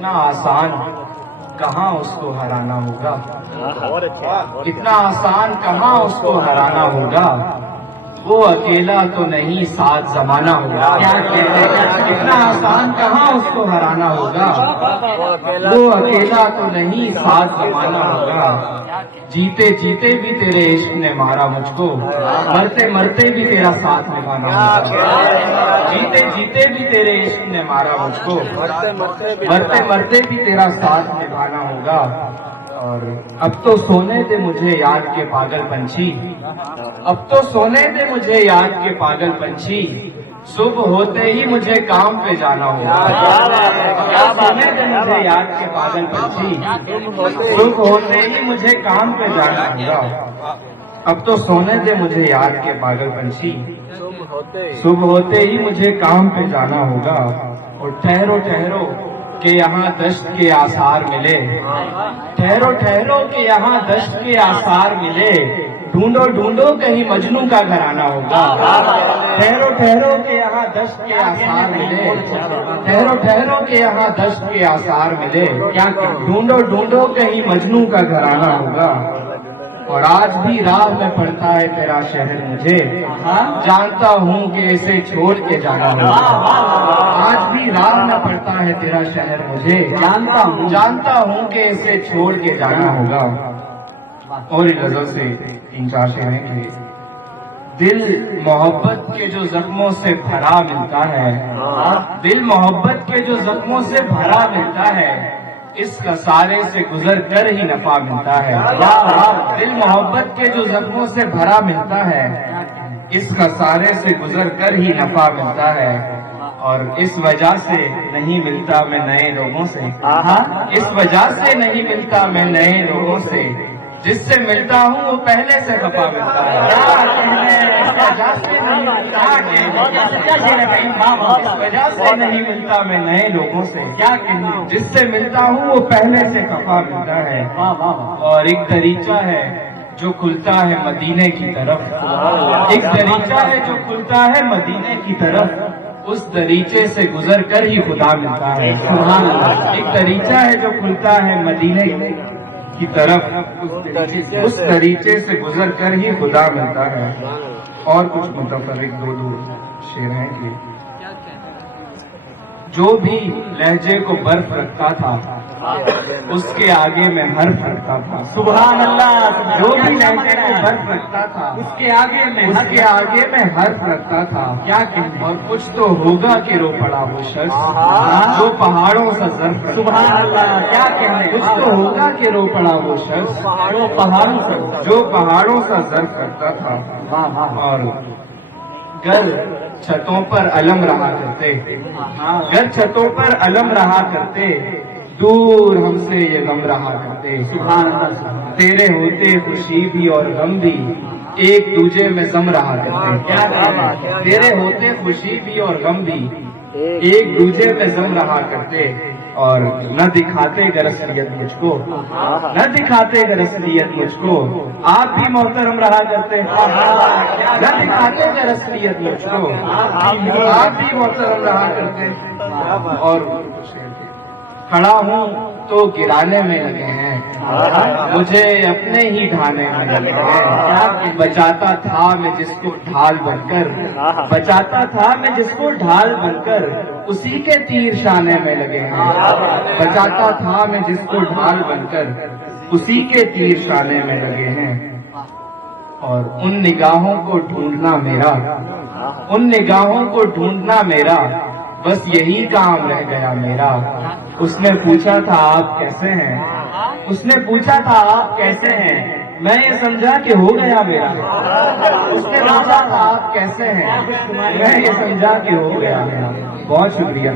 اتنا آسان کہاں اس کو ہرانا ہوگا، اتنا آسان کہاں اس کو ہرانا ہوگا، وہ اکیلا تو نہیں ساتھ زمانہ ہوگا، اتنا آسان کہاں اس کو ہرانا ہوگا، وہ اکیلا تو نہیں ساتھ زمانہ ہوگا، جیتے جیتے بھی تیرے عشق نے مارا مجھ کو، مرتے مرتے بھی تیرا ساتھ نبھانا ہوگا، جیتے جیتے بھی تیرے عشق نے مارا مجھ کو، مرتے مرتے بھی تیرا ساتھ نبھانا ہوگا۔ اور اب تو سونے دے مجھے یاد کے پاگل پنچھی، اب تو سونے دے مجھے یاد کے پاگل پنچھی، صبح ہوتے ہی مجھے کام پہ جانا ہوگا، سونے دے مجھے یاد کے پاگل پنچھی، صبح ہوتے ہی مجھے کام پہ جانا ہوگا، اب تو سونے دے مجھے یاد کے پاگل پنچھی، صبح ہوتے ہی مجھے کام پہ جانا ہوگا۔ اور ٹھہرو ٹھہرو کہ یہاں دشت کے آثار ملے، ٹھہرو ٹھہرو کہ یہاں دشت کے آثار ملے، ڈھونڈو ڈھونڈو کہیں مجنوں کا گھرانہ ہوگا، ٹھہرو ٹھہرو کہ یہاں دشت کے آثار ملے، ٹھہرو ٹھہرو کہ یہاں دشت کے آثار ملے، ڈھونڈو ڈھونڈو کہیں مجنوں کا گھرانہ ہوگا۔ اور آج بھی راہ میں پڑتا ہے تیرا شہر مجھے، جانتا ہوں کہ اسے چھوڑ کے جانا ہوگا، آج بھی راہ میں پڑتا ہے تیرا شہر مجھے، جانتا ہوں کہ اسے چھوڑ کے جانا ہوگا۔ اور اس غزل سے تین چار شعر ہیں کہ دل محبت کے جو زخموں سے بھرا ملتا ہے، دل محبت کے جو زخموں سے بھرا ملتا ہے، اس خسارے سے گزر کر ہی نفع ملتا ہے، دل محبت کے جو زخموں سے بھرا ملتا ہے، اس خسارے سے گزر کر ہی نفع ملتا ہے۔ اور اس وجہ سے نہیں ملتا میں نئے لوگوں سے، اس وجہ سے نہیں ملتا میں نئے لوگوں سے، جس سے ملتا ہوں وہ پہلے سے خفا ملتا ہے، اس وجہ سے نہیں ملتا، اس وجہ سے نہیں ملتا میں نئے لوگوں سے، جس سے ملتا ہوں وہ پہلے سے خفا ملتا ہے۔ اور ایک دریچہ ہے جو کھلتا ہے مدینے کی طرف، ایک دریچہ ہے جو کھلتا ہے مدینے کی طرف، اس دریچے سے گزر کر ہی خدا ملتا ہے، ایک دریچہ ہے جو کھلتا ہے مدینے کی طرف، اس دریچے سے گزر کر ہی خدا ملتا ہے۔ اور کچھ متفرق دو شعر ہیں کہ جو بھی لہجے کو برف رکھتا تھا اس کے آگے میں حرف رکھتا تھا، سبحان اللہ، جو بھی لہجے کو برف رکھتا تھا اس کے آگے میں حرف رکھتا تھا، کیا کہنے، اور کچھ تو ہوگا کہ رو پڑا وہ شخص جو پہاڑوں سا ظرف، سبحان اللہ، کیا کہنے، کچھ تو ہوگا کہ رو پڑا وہ شخص جو پہاڑوں سا ظرف رکھتا تھا۔ اور گر چھتوں پر علم رہا کرتے، گر چھتوں پر علم رہا کرتے، دور ہم سے یہ غم رہا کرتے، تیرے ہوتے خوشی بھی اور غم بھی ایک دوجے میں ضم رہا کرتے، تیرے ہوتے خوشی بھی اور غم بھی ایک دوجے میں ضم رہا کرتے۔ اور نہ دکھاتے گر اصلیت مجھ کو، نہ دکھاتے گر اصلیت مجھ کو، آپ بھی محترم رہا کرتے، نہ دکھاتے گر اصلیت مجھ کو، آپ بھی محترم رہا کرتے۔ اور کھڑا ہوں تو گرانے میں لگے ہیں، مجھے اپنے ہی ڈھانے میں لگے ہیں، بچاتا تھا میں جس کو ڈھال بن کر، بچاتا تھا میں جس کو ڈھال بن کر، اسی کے تیر شانے میں لگے ہیں، بچاتا تھا میں جس کو ڈھال بن کر، اسی کے تیر شانے میں لگے ہیں۔ اور ان نگاہوں کو ڈھونڈنا میرا، ان نگاہوں کو ڈھونڈنا میرا، بس یہی کام رہ گیا میرا۔ اس نے پوچھا تھا آپ کیسے ہیں، اس نے پوچھا تھا آپ کیسے ہیں، میں یہ سمجھا کہ ہو گیا میرا، اس نے پوچھا تھا آپ کیسے ہیں، میں یہ سمجھا کہ ہو گیا میرا۔ بہت شکریہ۔